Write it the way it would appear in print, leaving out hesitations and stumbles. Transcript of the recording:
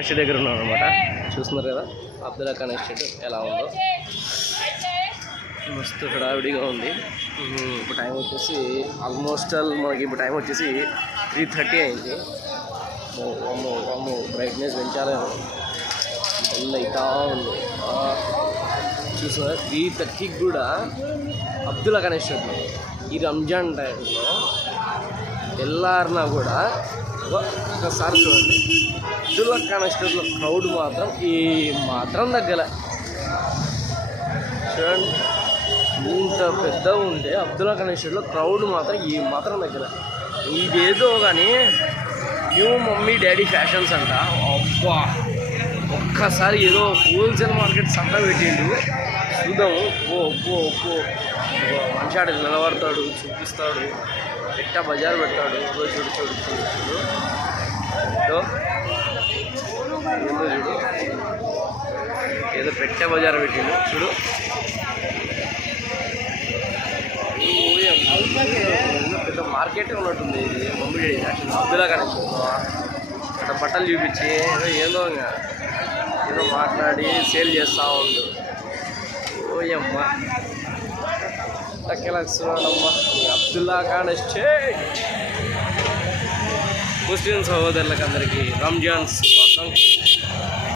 Estate దగ్గర ఉన్నాం అనమాట. చూస్తున్నారు కదా అబ్దుల్లా ఖాన్ ఎస్టేట్ ఎలా ఉందో. మస్తు హడావిడిగా ఉంది. ఇప్పుడు టైం వచ్చేసి ఆల్మోస్ట్ మనకి ఇప్పుడు టైం వచ్చేసి 3:30 అయింది. బ్రైట్నెస్ పెంచాలి ఎల్ అవుతా ఉంది. చూస్తున్నారు 3:30కి కూడా అబ్దుల్లా ఖాన్ ఎస్టేట్లో ఈ రంజాన్ టైంలో తెల్లారినా కూడా ఒకసారి చూడండి అబ్దుల్లా ఖాన్ ఎస్టేట్లో క్రౌడ్ మాత్రం ఈ మాత్రం తగ్గలే. చూడండి ఇంత పెద్దగా ఉంటే అబ్దుల్లా ఖాన్ ఎస్టేట్లో క్రౌడ్ మాత్రం ఈ మాత్రం తగ్గలే. ఇదేదో కానీ న్యూ మమ్మీ డాడీ ఫ్యాషన్స్ అంట. అబ్బా ఒక్కసారి ఏదో హోల్సేల్ మార్కెట్ సంత పెట్టిండు. చూద్దాము. మనిషి ఆడ నిలబడతాడు, చూపిస్తాడు, పెట్ట బజార్ పెడతాడు. చూడు చూడు చూడు చూడు ఏందో చూడు ఏదో పెట్టే బజార్ పెట్టిండు చూడు. పెద్ద మార్కెట్ ఉన్నట్టుంది ఇది mummy daddy fashion Abdullah Khan అక్కడ బట్టలు చూపించి ఏదో ఏదో మాట్లాడి సేల్ చేస్తూ ఉండు. ఓయమ్మ తక్కెలమ్మా అబ్దుల్లా ఖాన్ ఎస్టేట్. ముస్లిం సహోదరులకు అందరికీ రంజాన్ శుభాకాంక్షలు.